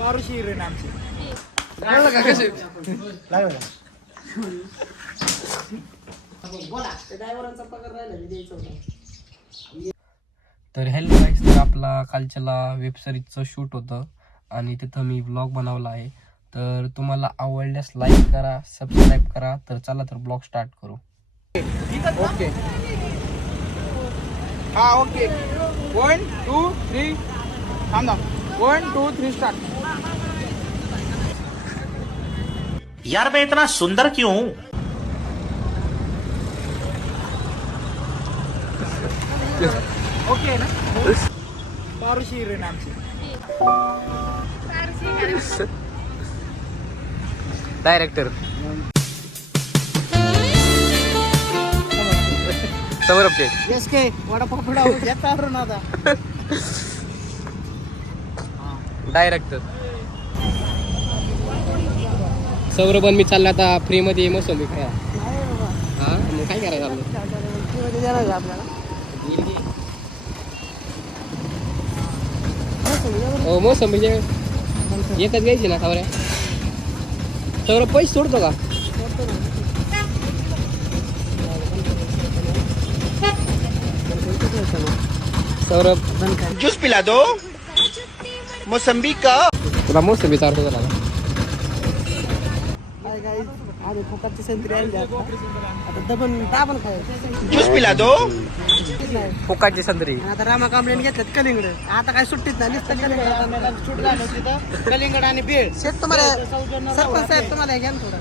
पारुशी heroine आमची. कळलं का कसे लागलं का? तर हॅलो गाईस, तर आपला कालच्याला वेब सिरीजचं शूट होतं आणि तिथं मी ब्लॉग बनवला आहे. तर तुम्हाला आवडल्यास लाईक करा, सबस्क्राईब करा. तर चला तर ब्लॉग स्टार्ट करू. ओके हा ओके 1 2 3 थांब 1 2 3 स्टार्ट. यार मैं इतना सुंदर क्यों हूं? ओके ना. पारुशी हिरोईन आमची. डायरेक्टर सौरभ शेठ. एस के वडापाव पुडा येता ना आता. डायरेक्टर सौरभ आणि मी चाललो आता फ्री मध्ये मोसंबी खाया. हा मग काय करायचं आपलं? हो मोसंबी एकच घ्यायची ना खबऱ्या. सौरभ पैसे सोडतो का? सौरभ जूस पिला दो मौसम्बी का. तुला मोसंबी चालतो झाला का? अरे फुकटची संत्री आणली आता दाबण खायचं. जूस पिला दो. फुकाटची संत्री. आता रामा कांबळेने घेतल्यात कलिंगड. आता काय सुट्टीत नाही नुसतं कलिंगड शूट झालं तिथं. कलिंगड आणि बेळ शेत तुम्हाला सरपंच साहेब तुम्हाला घ्या ना थोडं.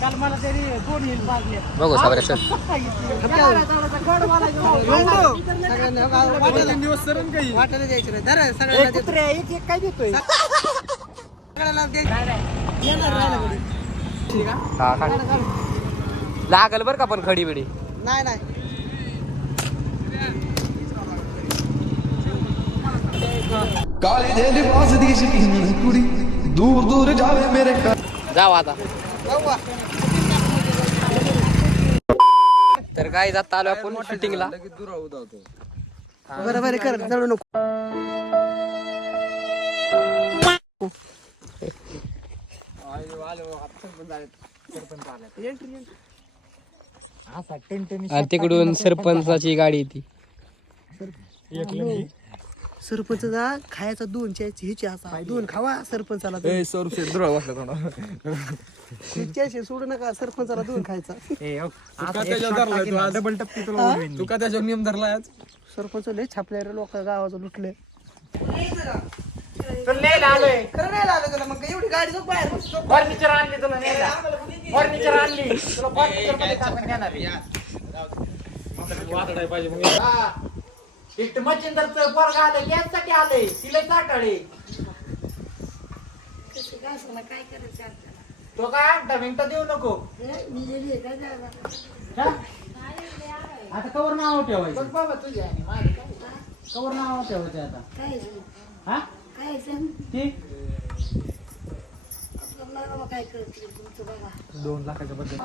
काल मला तरी दोन येईल पाजले. बघू साबऱ्या सर. वाटायला द्यायची नाही. धरा सगळ्यांना एक एक काय देतोय सगळ्याला येणार हा का? लागल बरं का पण खडी बिडी. नाही नाही काले दे लिबास दी शकीन कुड़ी दूर दूर जावे मेरे घर. जाऊ आता. तर काय जात आलो आपण शूटिंगला. बरोबर कर जळू नको. आणि तिकडून सरपंचाची गाडी येते. सरपंच जा खायचा दोन ह्याची असा दोन खावा सरपंचाला ह्याची सोडू नका. सरपंचाला दोन खायचा. डबल टप्पी तू का त्याच्यावर नियम धरला. सरपंच लय छापले रे लोक गावाचं लुटले. मग एवढी गाडी जाऊ बाहेर फर्निचर आणली तुला. फर्निचर आणली मच्छिंदरचं पोरग आलं गॅससाठी आलंय तिला चाटाळे. तो काय आमटा मिंट देऊ नको. आता कवर नाव ठेवायचं बाबा तुझ्या कवर नाव ठेवायचं आता. हा ती 2 लाखाच्या बद्दल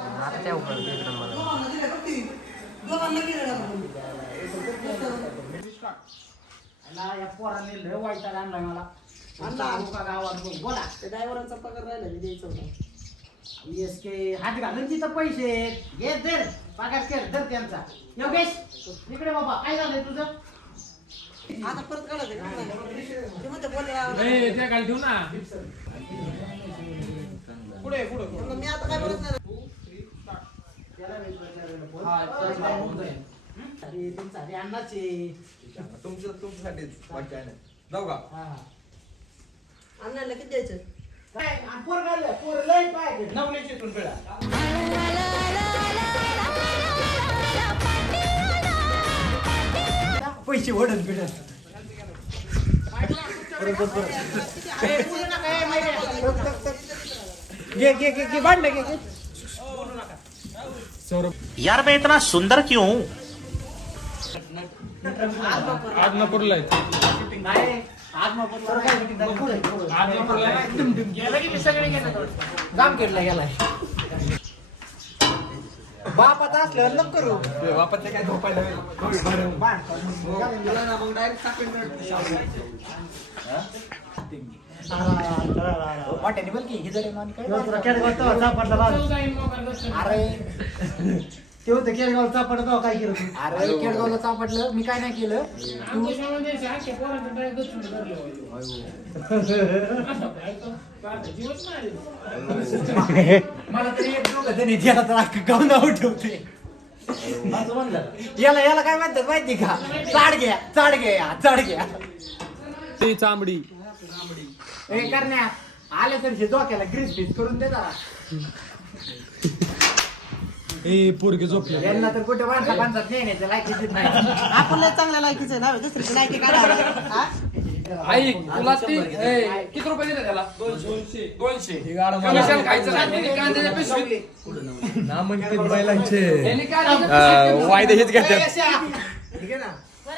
पोरांनी लय वाईट आणलाय मला. बोला ते ड्रायव्हरांचा पगार राहिला द्यायचा होता. एस के हात घालून तिथं पैसे घे दर पगार कर दर त्यांचा. योगेश इकडे बाबा काय झालंय तुझं. आता परत काढायचं खाली ठेवू ना. पुढे पुढे मी आता काय बोलत नाही. तुमच्यासाठीच काय नाही. जाऊ का. अन्नाला किती द्यायचं. पोर लय पाहिजे नवलेची इथून पिळा. पैसे ओढत बिडत घे भांडलं घे. यार मैं इतना सुंदर क्यों हूं? आज नपूरला आहे. जामखेडला गेलाय बापाचा असल्यावर नको करू बापाचं काय झोपायला वाट्याने बोल की हिजडे मान काय अरे ते होतं केळगाव चापडलं काय केलं अरे केळगावला चापडलं मी काय नाही केलं मला तरी एक दोघं जणी त्याला तर अख्खं गाव नाव ठेवते याला याला काय म्हणतात माहिती का चाड घ्या चांबडी हे करण्या आले तर हे डोक्याला ग्रीस पीस करून दे जरा पोरगे झोपले यांना तर कुठे माणसात नेण्याचं लायकीच नाही आपण लय चांगल्या लायकीचं नाव दुसरीची लायकी काढा आई तुला किती रुपये दिले त्याला 200 कमिशन खायचं नाही कांद्याच्या पिशवीत वायदे हेच घेतात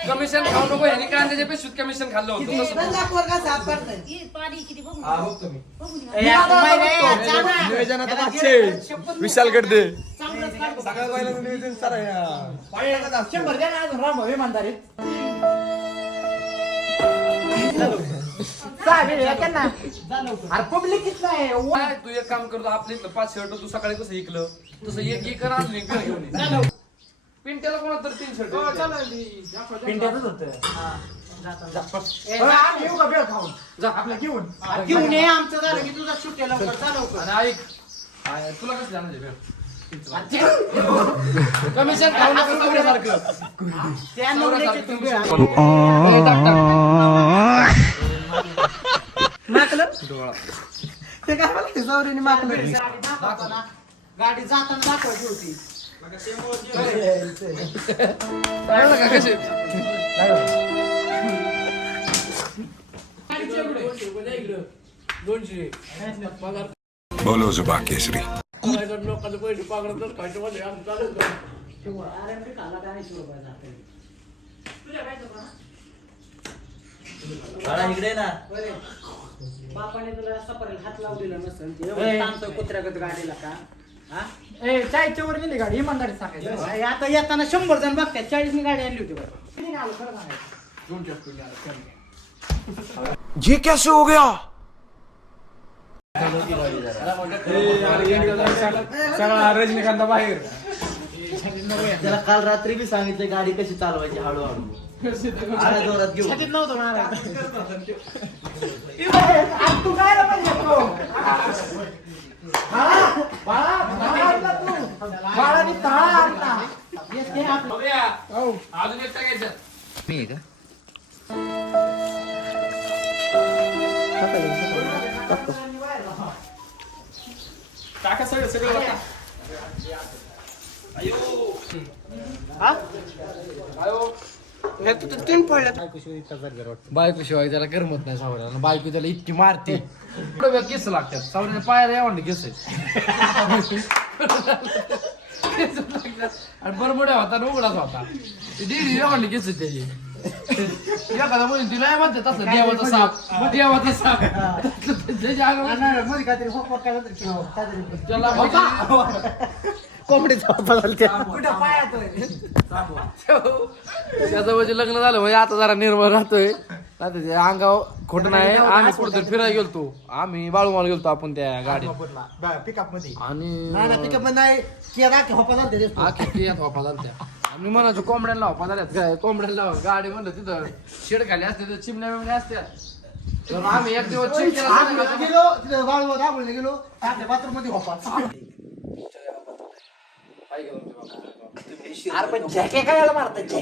कमिशन खाऊ नको ह्याने कांद्याच्या पिशवीत कमिशन खाल्लं होतं विशाल कडे शंभर द्या ना अजून राम इमानदारीत अरे पब्लिक किती आहे तू एक काम करतो आपल्या इथलं 5 शर्ट तू सकाळी कसं ऐकलं तसं एक कर अजून एक घेऊन ये. पिंट्याला कोणा तर 3 शर्ट पिंट्यातच होतं आम्ही येऊ का बेळ खाऊन जा आपल्या घेऊन ये आमचं झालं की तुझा सुट्ट्या लवकर चालव आणि ऐक तुला कसं जाणार कमिशन खाऊ नको सारखं त्या नवऱ्याची तू बेळ माकलं ते काय म्हणते सौरीने माकलं गाडी जाताना दाखवायची होती बोलो जुबा केसरी इकडे ना बापाने तुला सफारीला हात लावलेला नसेल कुत्र्यागत गाडीला का चाळीसच्या वर गेली गाडी इमानदारी सांगायचं आता येताना 100 जण बघतात 40 नी गाडी आणली होती ये कैसे हो गया रजनीकांत बाहेर त्याला काल रात्री बी सांगितलं गाडी कशी चालवायची हळूहळू आला जोरात घेऊ तू काय बाळाने ताळा आणला अजून एक टाकायचं मी का टाका सगळं बायको शिवाय त्याला करमत नाही सावऱ्याला बायको त्याला इतकी मारते केस लागतात सावऱ्याच्या पायाला एवढे केस आणि बरबड्या होता उघडाच होता डिग्री एवढे केस त्याची एखादा म्हणून तिला म्हणते तसं देवाचा साप त्याच्या मध्ये काहीतरी त्याला कोंबडीचा कुठे पायात त्याचं म्हणजे लग्न झालं म्हणजे आता जरा निर्मळ राहतोय नाही अंगावर खोटं नाही आम्ही कुठेतरी फिरायला गेलतो आम्ही बाळूमाला गेलतो आपण त्या गाडीत पिकअप मध्ये आणि पिकअप मध्ये नाही होपा झालते आखी होपा झाल्या आम्ही म्हणायचो कोंबड्यांना होपा झाल्यात काय कोंबड्यांना गाडी म्हणलं तिथं शेड खाली असते तर चिमण्या बिमण्या असत्या तर आम्ही एक दिवस चेक केला गेलो तिथे बाळू दाबून गेलो बाथरूम मध्ये होपा अरे पण झॅके काय मारतात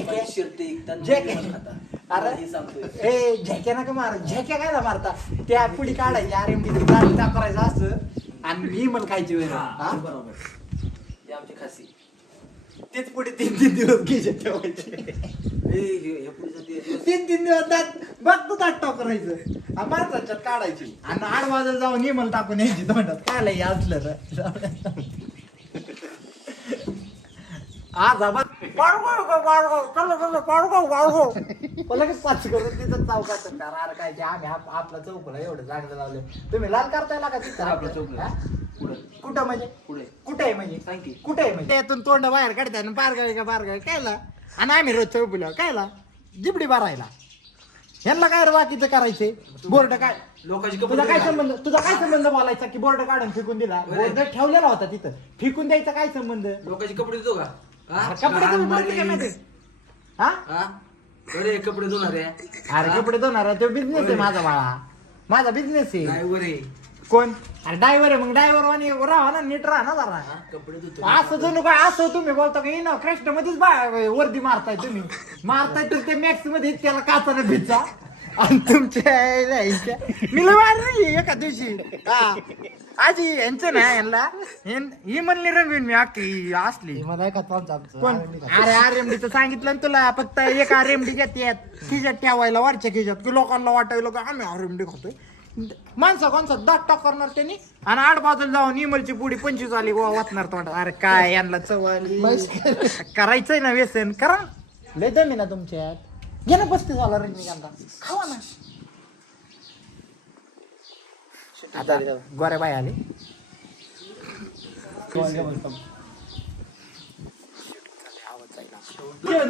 अरे झॅके नका मार झॅके काय मारता त्या पुढी काढायची अरे गाडी करायचं असतं आणि मी पण खायची वेळ बरोबर ते आमची खासी तेच पुढे 3-3 दिवस घ्यायचे ठेवायचे 3-3 दिवस दात बघ तू दात टाक करायचं माणसाच्यात काढायची आणि 8 वाजता जाऊन इमल टाकून यायची तोंडात काय असलं तर आज आवाज लगेच पाच करून तिथं चौकात अरे काय ते आम्ही आपला चौकला एवढं जागलं लावलं तुम्ही लाल करताय का तिथं आपलं चौकला कुठं म्हणजे कुठे आहे म्हणजे सांग की कुठे आहे म्हणजे त्यातून तोंड बाहेर काढताय ना बारगावी का बारगावी कायला आणि आम्ही रोज चौकला कायला जिबडी भरायला ह्यांना काय बाकीचं करायचे बोर्ड काय लोकांची तुझा काय संबंध बोलायचा की बोर्ड काढून फेकून दिला बोर्ड ठेवलेला होता तिथं फेकून द्यायचा काय संबंध लोकांचे कपडे धुतो का कपडे तुम्ही बघितले का माहिती? हा अरे कपडे धुणार आहे अरे कपडे धुणार तो बिझनेस आहे माझा बाळा माझा बिझनेस आहे ड्रायव्हर आहे कोण अरे ड्रायव्हर आहे मग ड्रायव्हर वाणी राहा ना नीट राहा ना जरा कपडे धुतो असं जणू काय असं तुम्ही बोलता का ना कृष्ण मध्येच वर्दी मारताय तुम्ही मारताय तर ते मॅक्स मध्ये त्याला काचानं भिजचा आणि तुमच्या मी मारली एका दिवशी हा आजी यांचं ना यांना ही म्हणली रंगवीन मी अख्खी असली कोण अरे आरएमडीचं सांगितलं ना तुला फक्त एक आरएमडी घेतात खिशात ठेवायला वरच्या खिशात की लोकांना वाटायला का आम्ही आरएमडी खातोय माणसा कोणचा दाट टाक करणार त्यांनी आणि आठ बाजूला जाऊन इमलची पुढी 25 आली वाचणार तोंडात अरे काय यांना चवली करायचंय ना व्यसन करा लय दमी ना तुमच्यात घे ना 35 वाला रजनीकांता खावा ना आता गोऱ्या बाय आले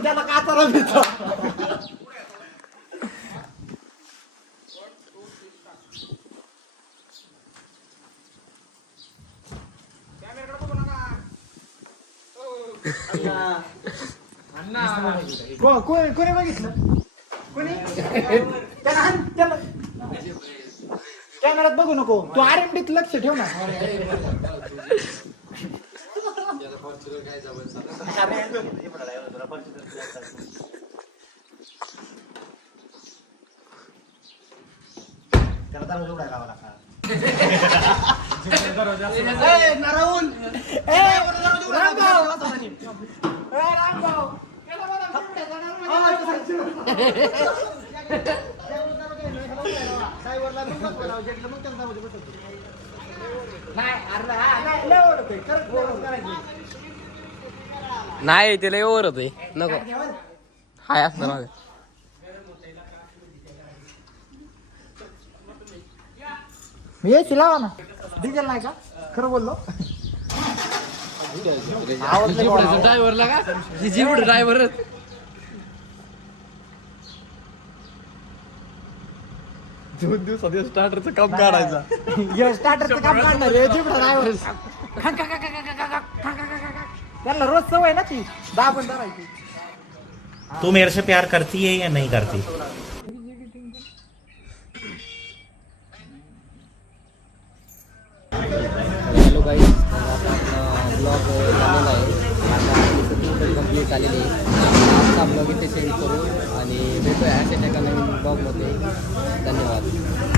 त्याला काचाला भिजतो कोणी बघितलं कोणी त्याला कॅमेरात बघू नको तू आरएमडीत लक्ष ठेव ना नाही तिला ओव्हर होतोय नको हाय असतं माझं यायची लावा ना डिझेल नाही का खरं बोललो ड्रायव्हरला का जीवड ड्रायव्हर दोन दिवसात स्टार्टरचं काम काढायचं स्टार्टरचं काम काढणार त्यांना रोज सवय ना ती दाबून धरायची तू मेरे से प्यार करती है या नहीं करती हॅलो गाईज आता आपला ब्लॉग झालेला आहे आता कंप्लीट आलेली आहे आजचा ब्लॉग इथे सेंड करू आणि भेटूया अशा एका नवीन ब्लॉगमध्ये धन्यवाद